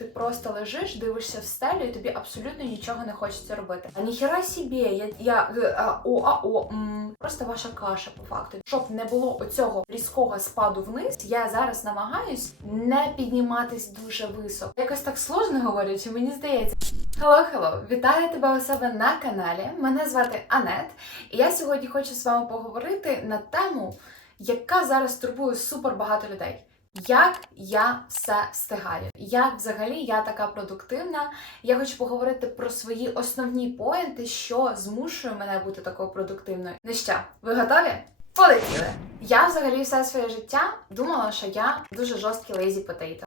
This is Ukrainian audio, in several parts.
ти просто лежиш, дивишся в стелю, і тобі абсолютно нічого не хочеться робити. А ніхера собі, я, я е, а, о, а, о, м, просто ваша каша по факту. Щоб не було оцього різкого спаду вниз, я зараз намагаюсь не підніматись дуже високо. Якось так сложно говорю, чи мені здається. Hello! Вітаю тебе у себе на каналі. Мене звати Анет, і я сьогодні хочу з вами поговорити на тему, яка зараз турбує супер багато людей. Як я все встигаю? Як взагалі я така продуктивна? Я хочу поговорити про свої основні поінти, що змушує мене бути такою продуктивною. Ну що, ви готові? Полетіли! Я взагалі все своє життя думала, що я дуже жорсткий lazy potato.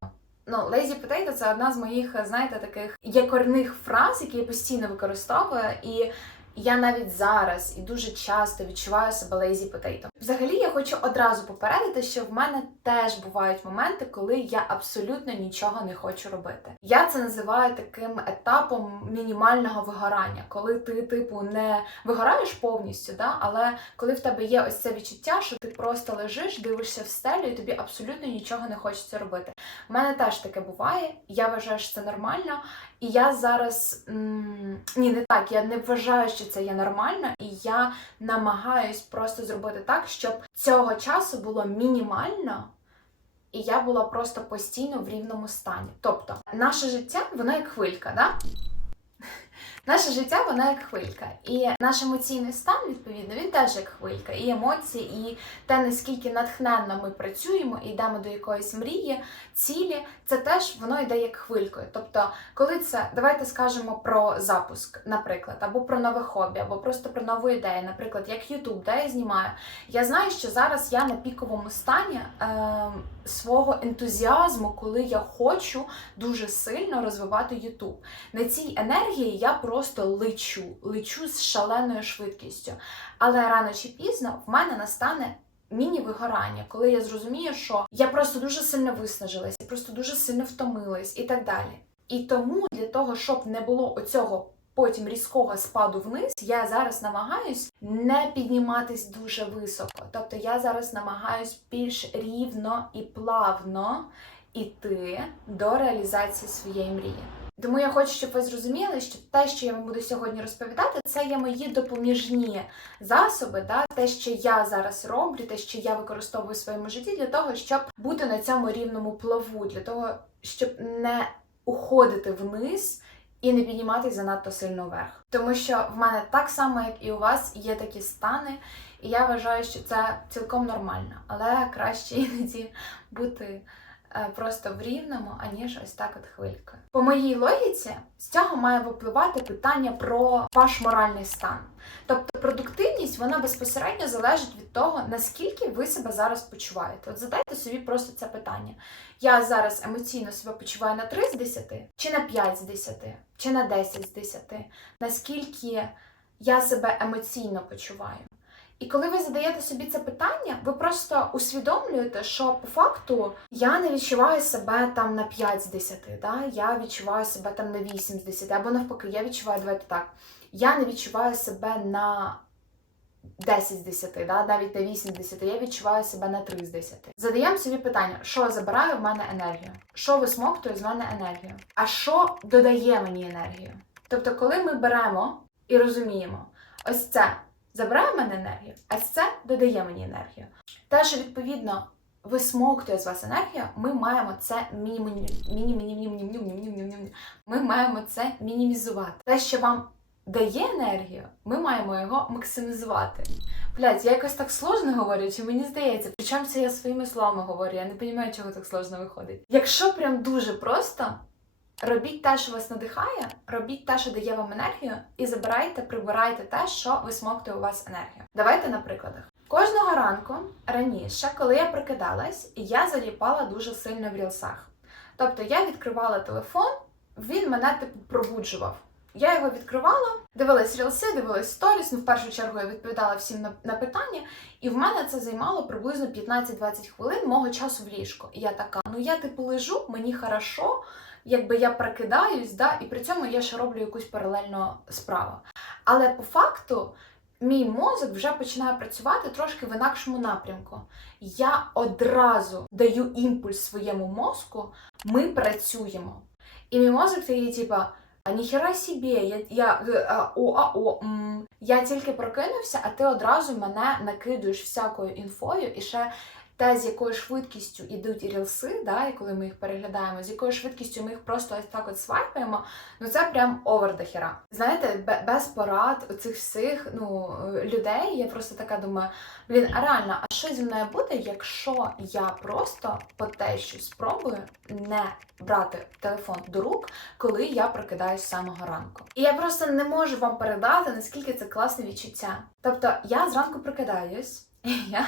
Ну, lazy potato – це одна з моїх, знаєте, таких якорних фраз, які я постійно використовую, і я навіть зараз і дуже часто відчуваю себе lazy potato. Взагалі, я хочу одразу попередити, що в мене теж бувають моменти, коли я абсолютно нічого не хочу робити. Я це називаю таким етапом мінімального вигорання, коли ти, типу, не вигораєш повністю, да? але коли в тебе є ось це відчуття, що ти просто лежиш, дивишся в стелю, і тобі абсолютно нічого не хочеться робити. У мене теж таке буває. Я вважаю, що це нормально. І я зараз м- ні, не так. Я не вважаю, що це є нормально, і я намагаюсь просто зробити так, щоб цього часу було мінімально. І я була просто постійно в рівному стані. Тобто, наше життя, воно як хвилька, да? Наше життя, воно як хвилька. І наш емоційний стан, відповідно, він теж як хвилька. І емоції, і те, наскільки натхненно ми працюємо і йдемо до якоїсь мрії, цілі, це теж воно йде як хвилькою. Тобто, коли це, давайте скажемо про запуск, наприклад, або про нове хобі, або просто про нову ідею, наприклад, як YouTube, де я знімаю. Я знаю, що зараз я на піковому стані е, свого ентузіазму, коли я хочу дуже сильно розвивати YouTube. На цій енергії я просто лечу, лечу з шаленою швидкістю. Але рано чи пізно в мене настане. Міні-вигорання, коли я зрозумію, що я просто дуже сильно виснажилась, просто дуже сильно втомилась і так далі. І тому для того, щоб не було оцього потім різкого спаду вниз, я зараз намагаюсь не підніматись дуже високо. Тобто я зараз намагаюсь більш рівно і плавно іти до реалізації своєї мрії. Тому я хочу, щоб ви зрозуміли, що те, що я вам буду сьогодні розповідати, це є мої допоміжні засоби, да? те, що я зараз роблю, те, що я використовую в своєму житті, для того, щоб бути на цьому рівному плаву, для того, щоб не уходити вниз і не підніматися занадто сильно вверх. Тому що в мене так само, як і у вас, є такі стани, і я вважаю, що це цілком нормально, але краще іноді бути просто в рівному, аніж ось так от хвилька. По моїй логіці, з цього має випливати питання про ваш моральний стан. Тобто продуктивність вона безпосередньо залежить від того, наскільки ви себе зараз почуваєте. От задайте собі просто це питання. Я зараз емоційно себе почуваю на 3 з 10, чи на 5 з 10, чи на 10 з 10, наскільки я себе емоційно почуваю. І коли ви задаєте собі це питання, ви просто усвідомлюєте, що по факту я не відчуваю себе там на 5 з 10, да? я відчуваю себе там на 8 з 10, або навпаки, я відчуваю, давайте так, я не відчуваю себе на 10 з 10, да? навіть на 8 з 10, я відчуваю себе на 3 з 10. Задаємо собі питання, що забирає в мене енергію, що висмоктує з мене енергію, а що додає мені енергію. Тобто, коли ми беремо і розуміємо, ось це забирає в мене енергію, а це додає мені енергію. Те, що відповідно висмоктує з вас енергію, ми маємо це Ми маємо це мінімізувати. Те, що вам дає енергію, ми маємо його максимізувати. Блять, я якось так сложно говорю, чи мені здається, причому це я своїми словами говорю, я не розумію, чого так сложно виходить. Якщо прям дуже просто, робіть те, що вас надихає, робіть те, що дає вам енергію, і забирайте, прибирайте те, що висмоктує у вас енергію. Давайте на прикладах. Кожного ранку раніше, коли я прокидалась, я заліпала дуже сильно в рілсах. Тобто я відкривала телефон, він мене типу пробуджував. Я його відкривала, дивилась рілси, дивилась сторіс. Ну, в першу чергу я відповідала всім на, на питання, і в мене це займало приблизно 15-20 хвилин мого часу в ліжку. І я така: ну я типу лежу, мені хорошо, якби я прокидаюсь, да, і при цьому я ще роблю якусь паралельну справу. Але по факту мій мозок вже починає працювати трошки в інакшому напрямку. Я одразу даю імпульс своєму мозку, ми працюємо. І мій мозок такий, типа. А ніхера собі, я, я о, а, о, м. я тільки прокинувся, а ти одразу мене накидуєш всякою інфою, і ще те, з якою швидкістю йдуть рілси, да, і коли ми їх переглядаємо, з якою швидкістю ми їх просто ось так от свайпаємо, ну це прям овер до. Знаєте, без порад оцих всіх ну, людей, я просто така думаю, блін, а реально, а що зі мною буде, якщо я просто по те, що спробую не брати телефон до рук, коли я прокидаюсь з самого ранку. І я просто не можу вам передати, наскільки це класне відчуття. Тобто я зранку прокидаюсь, я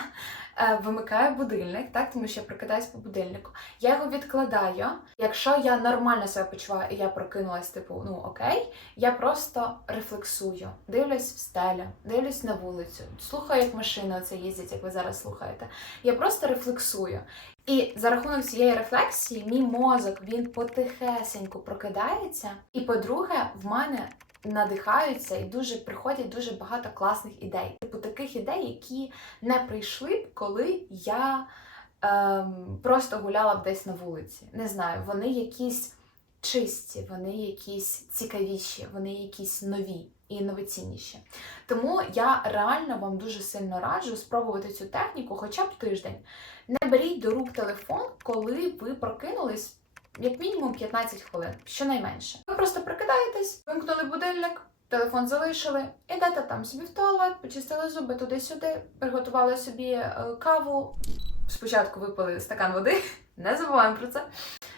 е, вимикаю будильник, так, тому що я прокидаюсь по будильнику. Я його відкладаю. Якщо я нормально себе почуваю і я прокинулась, типу, ну окей, я просто рефлексую, дивлюсь в стелю, дивлюсь на вулицю, слухаю, як машини оце їздять, як ви зараз слухаєте. Я просто рефлексую. І за рахунок цієї рефлексії, мій мозок він потихесеньку прокидається. І по-друге, в мене надихаються і дуже приходять дуже багато класних ідей. Типу таких ідей, які не прийшли б, коли я ем, просто гуляла б десь на вулиці. Не знаю, вони якісь чисті, вони якісь цікавіші, вони якісь нові і інноваційніші. Тому я реально вам дуже сильно раджу спробувати цю техніку хоча б тиждень. Не беріть до рук телефон, коли ви прокинулись як мінімум 15 хвилин, щонайменше. Ви просто прокидаєтесь, вимкнули будильник, телефон залишили, ідете там собі в туалет, почистили зуби туди-сюди, приготували собі е, каву. Спочатку випили стакан води, не забуваємо про це.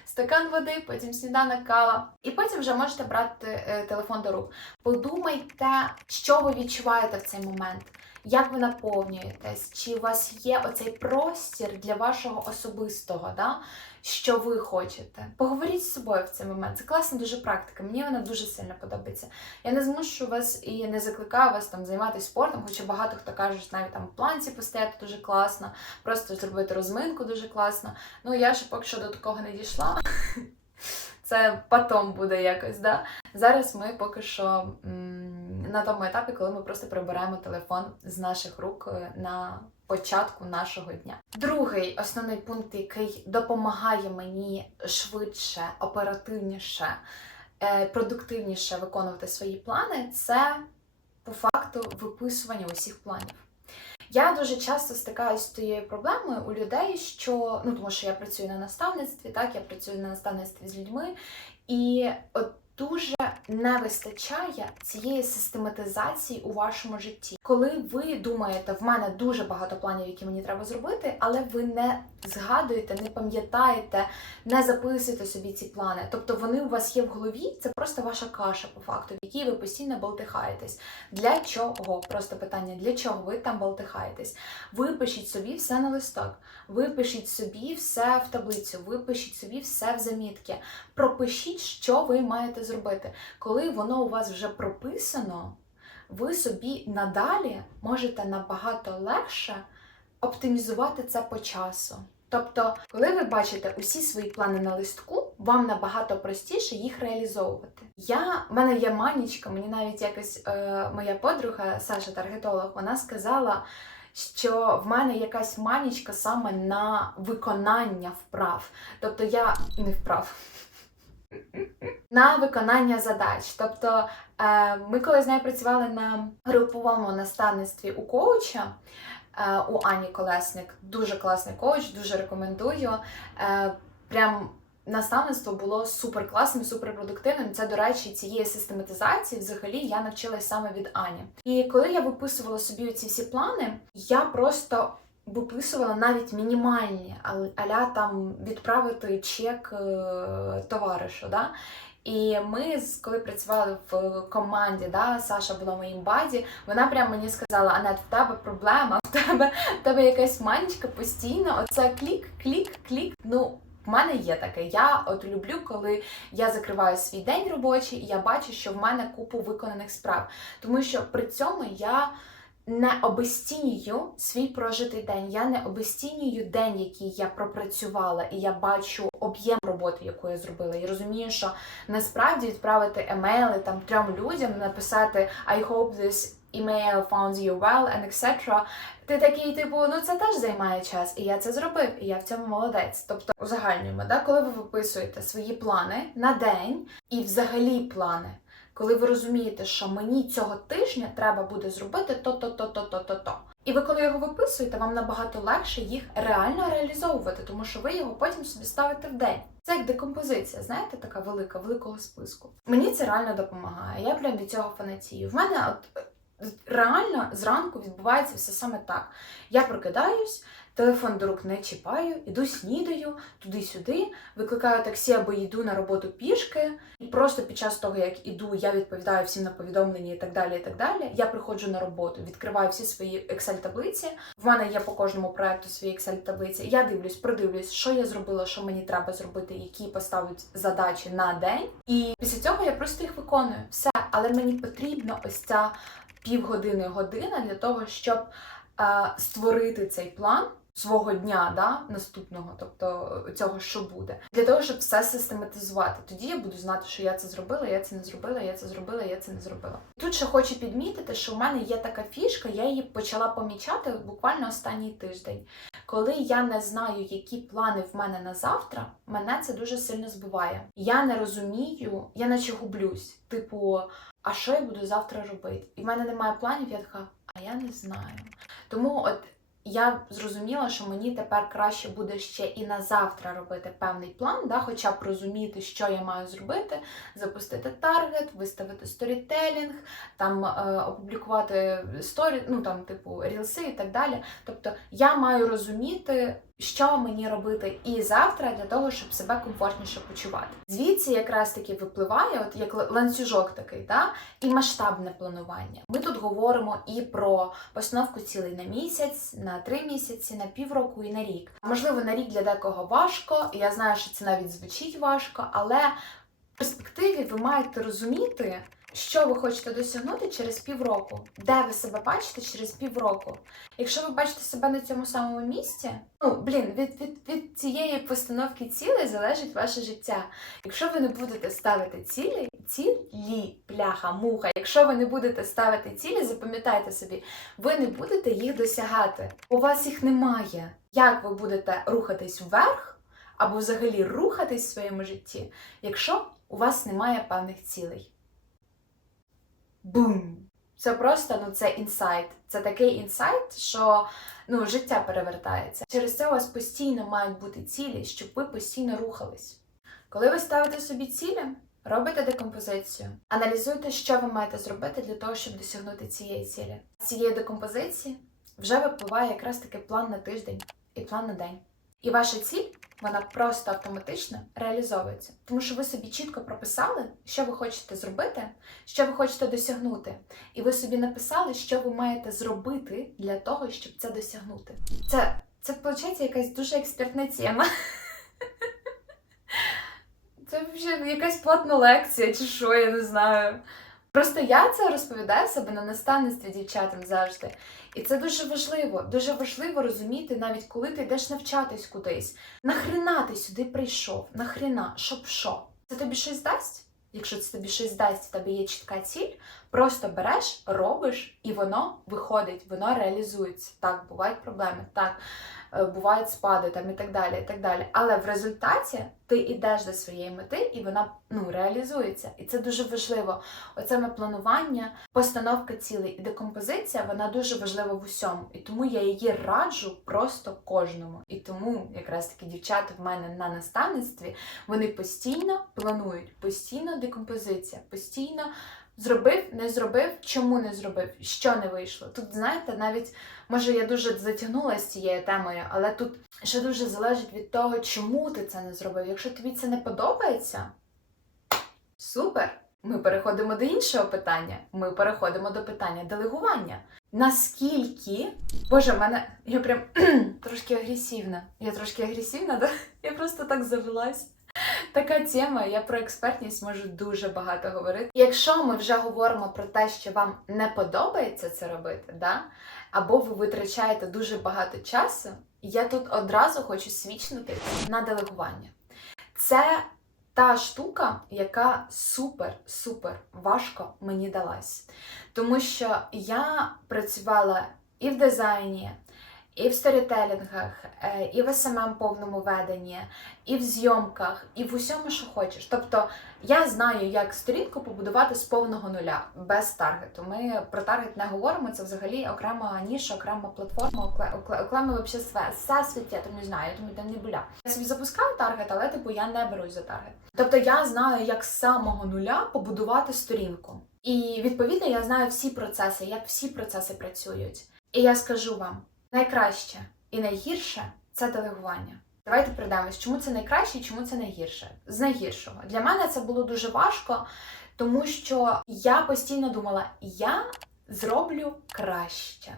Стакан води, потім сніданок, кава, і потім вже можете брати е, телефон до рук. Подумайте, що ви відчуваєте в цей момент, як ви наповнюєтесь, чи у вас є оцей простір для вашого особистого, да? Що ви хочете. Поговоріть з собою в цей момент. Це класна дуже практика. Мені вона дуже сильно подобається. Я не змушу вас і не закликаю вас там займатися спортом, хоча багато хто каже, що навіть там планці постояти дуже класно, просто зробити розминку дуже класно. Ну я ще поки що до такого не дійшла. Це потом буде якось, да? Зараз ми поки що м, на тому етапі, коли ми просто прибираємо телефон з наших рук е, на початку нашого дня. Другий основний пункт, який допомагає мені швидше, оперативніше, е, продуктивніше виконувати свої плани, це по факту виписування усіх планів. Я дуже часто стикаюся з тією проблемою у людей, що ну тому що я працюю на наставництві, так я працюю на наставництві з людьми, і от дуже не вистачає цієї систематизації у вашому житті. Коли ви думаєте, в мене дуже багато планів, які мені треба зробити, але ви не згадуєте, не пам'ятаєте, не записуєте собі ці плани. Тобто вони у вас є в голові, це просто ваша каша по факту, в якій ви постійно болтихаєтесь. Для чого? Просто питання, для чого ви там болтихаєтесь? Випишіть собі все на листок, випишіть собі все в таблицю, випишіть собі все в замітки. Пропишіть, що ви маєте зробити. Коли воно у вас вже прописано, ви собі надалі можете набагато легше оптимізувати це по часу. Тобто, коли ви бачите усі свої плани на листку, вам набагато простіше їх реалізовувати. Я в мене є манічка, мені навіть якось е, моя подруга Саша таргетолог, вона сказала, що в мене якась манічка саме на виконання вправ. Тобто я не вправ. На виконання задач. Тобто е, ми коли з нею працювали на груповому наставництві у коуча. е, У Ані Колесник дуже класний коуч, дуже рекомендую. Е, Прям наставництво було супер класним, супер продуктивним. Це, до речі, цієї систематизації взагалі я навчилась саме від Ані. І коли я виписувала собі ці всі плани, я просто виписувала навіть мінімальні, аля там відправити чек е, товаришу. Да? І ми, коли працювали в команді, да, Саша була моїм баді, вона прямо мені сказала: Анет, в тебе проблема, в тебе, в тебе якась манічка постійно. Оце клік, клік, клік. Ну, в мене є таке. Я от люблю, коли я закриваю свій день робочий, і я бачу, що в мене купу виконаних справ. Тому що при цьому я не обесцінюю свій прожитий день. Я не обесцінюю день, який я пропрацювала, і я бачу об'єм роботи, яку я зробила. І розумію, що насправді відправити емейли там трьом людям, написати I hope this email found you well and etc. Ти такий, типу, ну це теж займає час, і я це зробив, і я в цьому молодець. Тобто, узагальнюємо, да, коли ви виписуєте свої плани на день і взагалі плани, коли ви розумієте, що мені цього тижня треба буде зробити то-то, то-то, то-то, то. І ви, коли його виписуєте, вам набагато легше їх реально реалізовувати, тому що ви його потім собі ставите в день. Це як декомпозиція, знаєте, така велика, великого списку. Мені це реально допомагає. Я прям від цього фанатію. В мене от е, реально зранку відбувається все саме так. Я прокидаюсь, телефон до рук не чіпаю, іду снідаю туди-сюди, викликаю таксі або йду на роботу пішки. І просто під час того, як іду, я відповідаю всім на повідомлення і так далі. і так далі. Я приходжу на роботу, відкриваю всі свої Excel-таблиці. В мене є по кожному проекту свої Excel-таблиці. Я дивлюсь, продивлюсь, що я зробила, що мені треба зробити, які поставить задачі на день. І після цього я просто їх виконую. Все, але мені потрібно ось ця півгодини година для того, щоб е, створити цей план свого дня, да, наступного, тобто цього, що буде, для того, щоб все систематизувати. Тоді я буду знати, що я це зробила, я це не зробила, я це зробила, я це не зробила. Тут ще хочу підмітити, що в мене є така фішка, я її почала помічати буквально останній тиждень. Коли я не знаю, які плани в мене на завтра, мене це дуже сильно збиває. Я не розумію, я наче гублюсь. Типу, а що я буду завтра робити? І в мене немає планів, я така, а я не знаю. Тому от я зрозуміла, що мені тепер краще буде ще і на завтра робити певний план, да, хоча б розуміти, що я маю зробити, запустити таргет, виставити сторітелінг, там е, опублікувати сторі, ну там, типу, рілси і так далі. Тобто я маю розуміти. Що мені робити і завтра для того, щоб себе комфортніше почувати? Звідси якраз таки випливає, от як ланцюжок такий, да? і масштабне планування. Ми тут говоримо і про постановку цілей на місяць, на три місяці, на півроку і на рік. Можливо, на рік для декого важко. Я знаю, що це навіть звучить важко, але в перспективі ви маєте розуміти. Що ви хочете досягнути через півроку? Де ви себе бачите через півроку? Якщо ви бачите себе на цьому самому місці, ну блін, від, від, від цієї постановки цілей залежить ваше життя. Якщо ви не будете ставити цілі, цілі, пляха, муха, якщо ви не будете ставити цілі, запам'ятайте собі, ви не будете їх досягати. У вас їх немає. Як ви будете рухатись вверх або взагалі рухатись в своєму житті, якщо у вас немає певних цілей? Бум! Це просто ну це інсайт. Це такий інсайт, що ну життя перевертається. Через це у вас постійно мають бути цілі, щоб ви постійно рухались. Коли ви ставите собі цілі, робите декомпозицію, аналізуйте, що ви маєте зробити для того, щоб досягнути цієї цілі. Цієї декомпозиції вже випливає якраз таки план на тиждень і план на день. І ваша ціль вона просто автоматично реалізовується, тому що ви собі чітко прописали, що ви хочете зробити, що ви хочете досягнути, і ви собі написали, що ви маєте зробити для того, щоб це досягнути. Це, це виходить якась дуже експертна тема. Це вже якась платна лекція, чи що, я не знаю. Просто я це розповідаю себе на наставництві дівчатам завжди. І це дуже важливо. Дуже важливо розуміти, навіть коли ти йдеш навчатись кудись. Нахрена ти сюди прийшов? Нахрена? Щоб що? Це тобі щось дасть? Якщо це тобі щось дасть, в тебе є чітка ціль, просто береш, робиш, і воно виходить, воно реалізується. Так, бувають проблеми, так, е, бувають спади там і так далі. і так далі. Але в результаті ти йдеш до своєї мети, і вона ну, реалізується. І це дуже важливо. Оце планування, постановка цілей і декомпозиція, вона дуже важлива в усьому. І тому я її раджу просто кожному. І тому якраз таки дівчата в мене на наставництві вони постійно планують, постійно декомпозиція, постійно. Зробив, не зробив, чому не зробив, що не вийшло. Тут, знаєте, навіть може я дуже затягнулася з цією темою, але тут ще дуже залежить від того, чому ти це не зробив. Якщо тобі це не подобається, супер! Ми переходимо до іншого питання. Ми переходимо до питання делегування. Наскільки, боже, в мене я прям трошки агресивна. Я трошки агресивна, да? Я просто так завелась. Така тема, я про експертність можу дуже багато говорити. Якщо ми вже говоримо про те, що вам не подобається це робити, да? або ви витрачаєте дуже багато часу, я тут одразу хочу свідчити на делегування. Це та штука, яка супер-супер важко мені далась. Тому що я працювала і в дизайні, і в сторітелінгах, е, і в СММ повному веденні, і в зйомках, і в усьому, що хочеш. Тобто я знаю, як сторінку побудувати з повного нуля, без таргету. Ми про таргет не говоримо, це взагалі окрема ніша, окрема платформа, окремий вообще всесвіт, я там не знаю, я тому там не буля. Я собі запускаю таргет, але типу я не берусь за таргет. Тобто я знаю, як з самого нуля побудувати сторінку. І відповідно я знаю всі процеси, як всі процеси працюють. І я скажу вам, найкраще і найгірше це делегування. Давайте придамось, чому це найкраще і чому це найгірше. З найгіршого. Для мене це було дуже важко, тому що я постійно думала, я зроблю краще.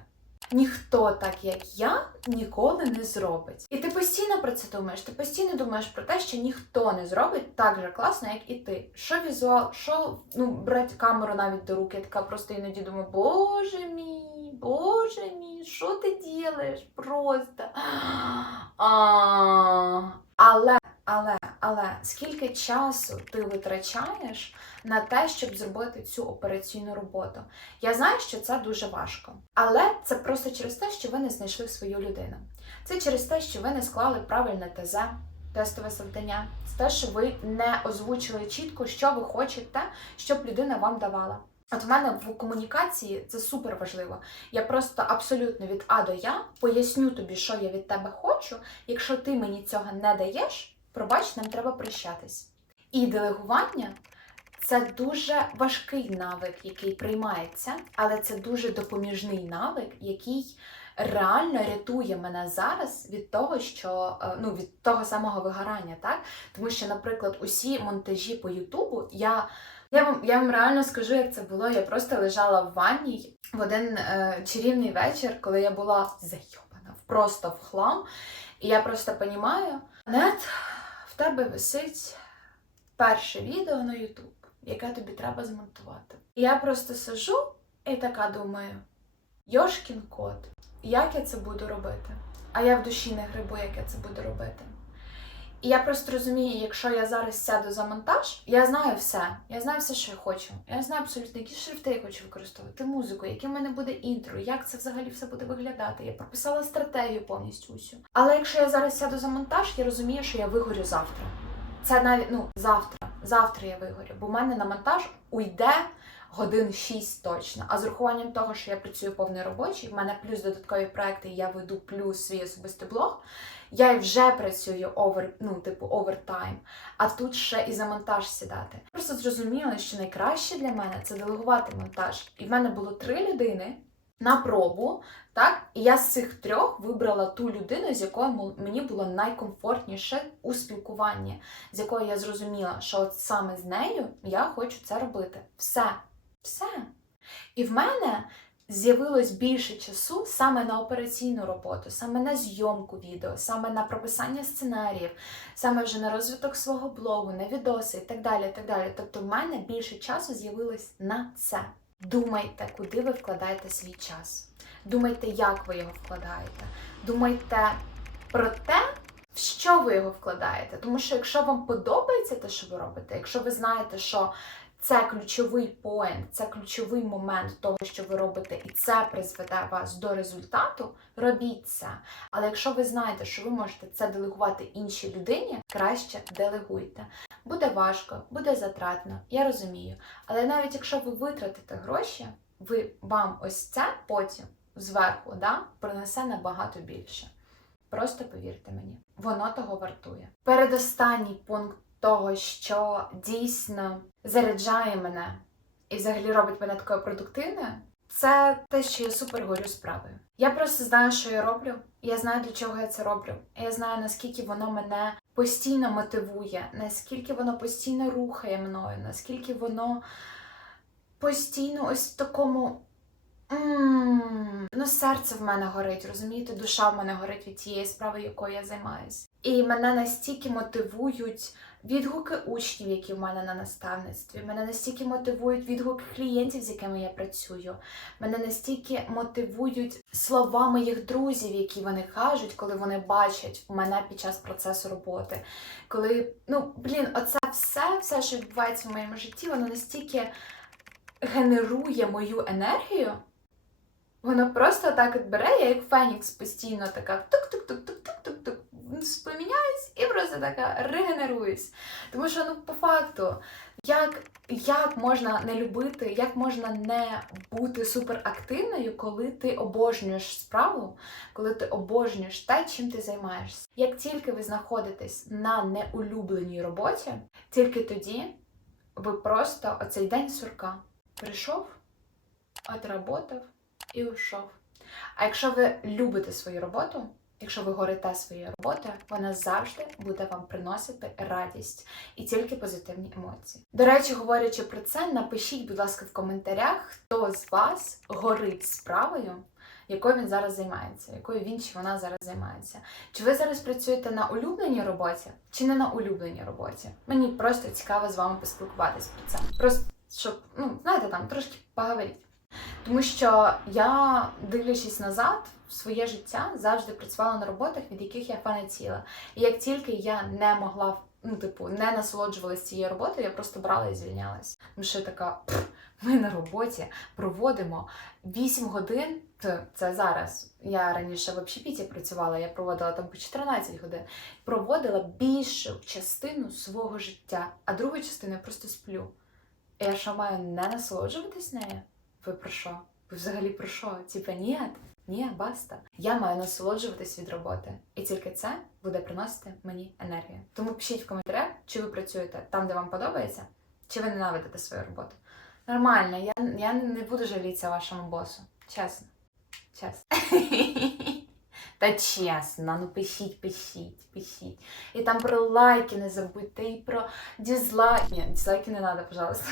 Ніхто так, як я, ніколи не зробить. І ти постійно про це думаєш. Ти постійно думаєш про те, що ніхто не зробить так же класно, як і ти. Що візуал, що ну брати камеру навіть до руки. Я така просто іноді думаю, боже мій, боже мій, що ти ділиш? Просто. Але, але, але скільки часу ти витрачаєш на те, щоб зробити цю операційну роботу? Я знаю, що це дуже важко, але це просто через те, що ви не знайшли свою людину. Це через те, що ви не склали правильне ТЗ, тестове завдання. Це те, що ви не озвучили чітко, що ви хочете, щоб людина вам давала. От в мене в комунікації це супер важливо. Я просто абсолютно від А до Я поясню тобі, що я від тебе хочу. Якщо ти мені цього не даєш, пробач, нам треба прощатись. І делегування це дуже важкий навик, який приймається, але це дуже допоміжний навик, який реально рятує мене зараз від того, що е, ну від того самого вигорання, так тому що, наприклад, усі монтажі по Ютубу я. Я вам, я вам реально скажу, як це було. Я просто лежала в ванній в один е, чарівний вечір, коли я була зайобана, просто в хлам. І я просто понімаю, нет, в тебе висить перше відео на Ютуб, яке тобі треба змонтувати. І я просто сижу і така думаю: Йошкін кот, як я це буду робити? А я в душі не грибу, як я це буду робити. І я просто розумію, якщо я зараз сяду за монтаж, я знаю все. Я знаю все, що я хочу. Я знаю абсолютно, які шрифти я хочу використовувати, музику, яке в мене буде інтро, як це взагалі все буде виглядати. Я прописала стратегію повністю усю. Але якщо я зараз сяду за монтаж, я розумію, що я вигорю завтра. Це навіть ну завтра. Завтра я вигорю, бо в мене на монтаж уйде годин 6 точно. А з урахуванням того, що я працюю повний робочий, в мене плюс додаткові проекти, я веду плюс свій особистий блог. Я вже працюю овер, ну, типу, овертайм, а тут ще і за монтаж сідати. Просто зрозуміла, що найкраще для мене це делегувати монтаж. І в мене було три людини на пробу, так? І я з цих трьох вибрала ту людину, з якою мені було найкомфортніше у спілкуванні, з якою я зрозуміла, що от саме з нею я хочу це робити. Все. Все. І в мене з'явилось більше часу саме на операційну роботу, саме на зйомку відео, саме на прописання сценаріїв, саме вже на розвиток свого блогу, на відоси і так далі. так далі. Тобто в мене більше часу з'явилось на це. Думайте, куди ви вкладаєте свій час. Думайте, як ви його вкладаєте. Думайте про те, в що ви його вкладаєте. Тому що якщо вам подобається те, що ви робите, якщо ви знаєте, що це ключовий поінт, це ключовий момент того, що ви робите, і це призведе вас до результату, робіть це. Але якщо ви знаєте, що ви можете це делегувати іншій людині, краще делегуйте. Буде важко, буде затратно, я розумію. Але навіть якщо ви витратите гроші, ви вам ось це потім зверху да, принесе набагато більше. Просто повірте мені, воно того вартує. Передостанній пункт того, що дійсно заряджає мене і взагалі робить мене такою продуктивною, це те, що я супер горю справою. Я просто знаю, що я роблю, я знаю, для чого я це роблю. Я знаю, наскільки воно мене постійно мотивує, наскільки воно постійно рухає мною, наскільки воно постійно ось в такому. Ну, серце в мене горить, розумієте, душа в мене горить від тієї справи, якою я займаюсь. І мене настільки мотивують відгуки учнів, які в мене на наставництві. Мене настільки мотивують відгуки клієнтів, з якими я працюю. Мене настільки мотивують слова моїх друзів, які вони кажуть, коли вони бачать мене під час процесу роботи. Коли, ну блін, оце Все, все, що відбувається в моєму житті, воно настільки генерує мою енергію. Воно просто так от бере, я як Фенікс постійно така тук-тук-тук-тук-тук-тук-тук споміняюсь і просто така регенеруюсь. Тому що ну по факту, як, як можна не любити, як можна не бути суперактивною, коли ти обожнюєш справу, коли ти обожнюєш те, чим ти займаєшся. Як тільки ви знаходитесь на неулюбленій роботі, тільки тоді ви просто оцей день сурка прийшов, отработав і ушов. А якщо ви любите свою роботу, якщо ви горите своєю роботою, вона завжди буде вам приносити радість і тільки позитивні емоції. До речі, говорячи про це, напишіть, будь ласка, в коментарях, хто з вас горить справою, якою він зараз займається, якою він чи вона зараз займається. Чи ви зараз працюєте на улюбленій роботі, чи не на улюбленій роботі? Мені просто цікаво з вами поспілкуватись про це. Просто щоб, ну, знаєте, там трошки поговорити. Тому що я, дивлячись назад, в своє життя завжди працювала на роботах, від яких я фанатіла. І як тільки я не могла, ну, типу, не насолоджувалася цією роботою, я просто брала і звільнялась. Що я така, ми на роботі проводимо 8 годин. Це, зараз. Я раніше в общепіті працювала, я проводила там по 14 годин. Проводила більшу частину свого життя, а другу частину я просто сплю. Я що маю не насолоджуватись нею? Ви про що? Ви взагалі про що? Типа, ні, ні, баста. Я маю насолоджуватись від роботи. І тільки це буде приносити мені енергію. Тому пишіть в коментарях, чи ви працюєте там, де вам подобається, чи ви ненавидите свою роботу. Нормально, я, я не буду жалітися вашому босу. Чесно. Чесно. Та чесно, ну пишіть, пишіть, пишіть. І там про лайки не забудьте, і про дизлайки. Ні, дизлайки не треба, пожалуйста.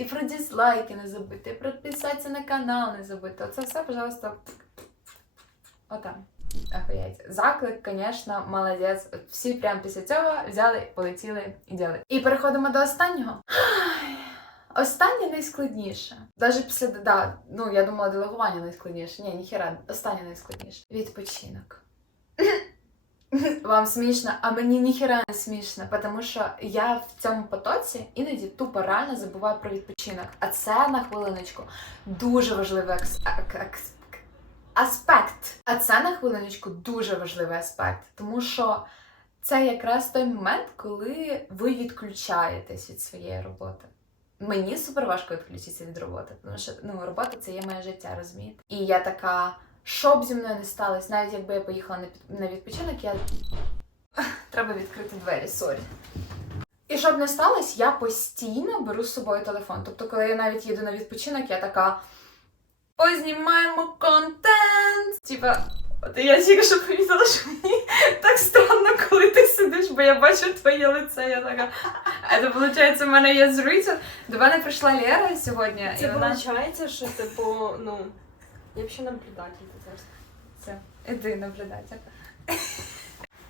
І про дизлайки не забудьте, і про підписатися на канал не забудьте. Оце все, пожалуйста. Отам. Охуєть. Заклик, звісно, молодець. Всі прямо після цього взяли, полетіли і діли. І переходимо до останнього. Останнє найскладніше. Навіть після да, ну я думала, делегування найскладніше. Ні, ніхера, останнє найскладніше. Відпочинок. Вам смішно, а мені ніхера не смішно, тому що я в цьому потоці іноді тупо реально забуваю про відпочинок. А це на хвилиночку дуже важливий ак- акс- аспект. А це на хвилиночку дуже важливий аспект, тому що це якраз той момент, коли ви відключаєтесь від своєї роботи. Мені супер важко відключитися від роботи, тому що ну, робота це є моє життя, розумієте? І я така, що б зі мною не сталося, навіть якби я поїхала на, відпочинок, я треба відкрити двері, сорі. І щоб не сталося, я постійно беру з собою телефон. Тобто, коли я навіть їду на відпочинок, я така познімаємо контент. Типа, от я тільки що помітила, що мені так странно, коли ти сидиш, бо я бачу твоє лице. Я така. А це виходить, у мене є зритель. До мене прийшла Лера сьогодні, і Це вона. виходить, що типу, ну, я б ще наблюдатель зараз. Це. іди наблюдатель.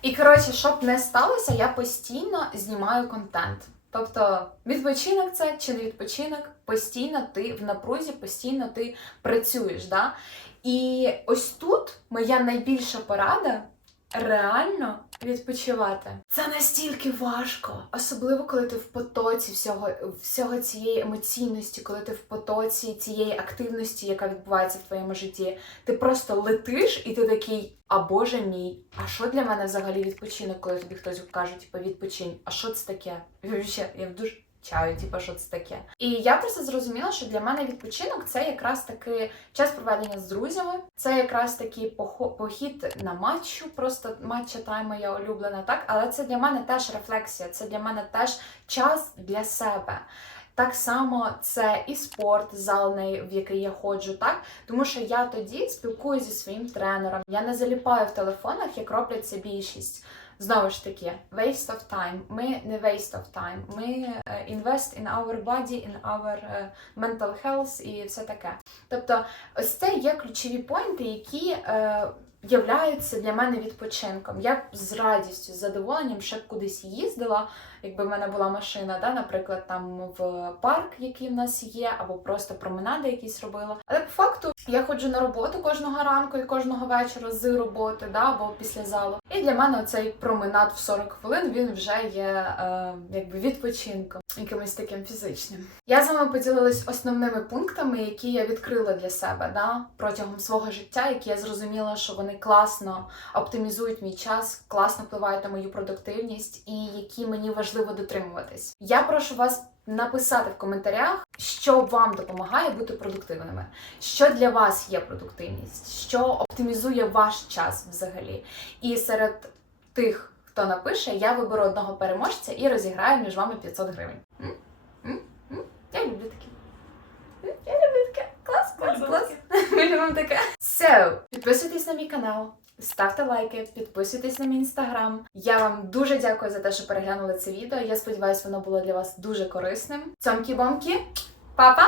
І коротше, щоб не сталося, я постійно знімаю контент. Тобто, відпочинок це чи не відпочинок, постійно ти в напрузі, постійно ти працюєш. Да? І ось тут моя найбільша порада реально відпочивати. Це настільки важко, особливо коли ти в потоці всього, всього цієї емоційності, коли ти в потоці цієї активності, яка відбувається в твоєму житті. Ти просто летиш, і ти такий, а боже мій, а що для мене взагалі відпочинок, коли тобі хтось каже, типу, відпочинь, а що це таке? Я душ чаю, типу, що це таке. І я просто зрозуміла, що для мене відпочинок це якраз таки час проведення з друзями, це якраз такий похід на матчу, просто матча тайм моя улюблена, так? Але це для мене теж рефлексія, це для мене теж час для себе. Так само це і спорт, зал, в який я ходжу, так? Тому що я тоді спілкуюся зі своїм тренером. Я не заліпаю в телефонах, як роблять це більшість. Знову ж таки, waste of time. Ми не waste of time. Ми е, invest in our body, in our е, mental health і все таке. Тобто, ось це є ключові поінти, які е, являються для мене відпочинком. Я б з радістю, з задоволенням ще кудись їздила, якби в мене була машина, да, наприклад, там в парк, який в нас є, або просто променади якісь робила. Але по факту я ходжу на роботу кожного ранку і кожного вечора з роботи, да, або після залу. І для мене цей променад в 40 хвилин він вже є е, якби відпочинком, якимось таким фізичним. Я з вами поділилась основними пунктами, які я відкрила для себе да, протягом свого життя, які я зрозуміла, що вони класно оптимізують мій час, класно впливають на мою продуктивність і які мені важливо дотримуватись. Я прошу вас написати в коментарях, що вам допомагає бути продуктивними, що для вас є продуктивність, що оптимізує ваш час взагалі. І серед тих, хто напише, я виберу одного переможця і розіграю між вами 500 гривень. М? М? М? Я люблю таке. М? Я люблю таке. Клас, клас, клас. Ми любимо таке. So, підписуйтесь на мій канал. Ставте лайки, підписуйтесь на мій інстаграм. Я вам дуже дякую за те, що переглянули це відео. Я сподіваюся, воно було для вас дуже корисним. Цьомкі-бомкі, папа!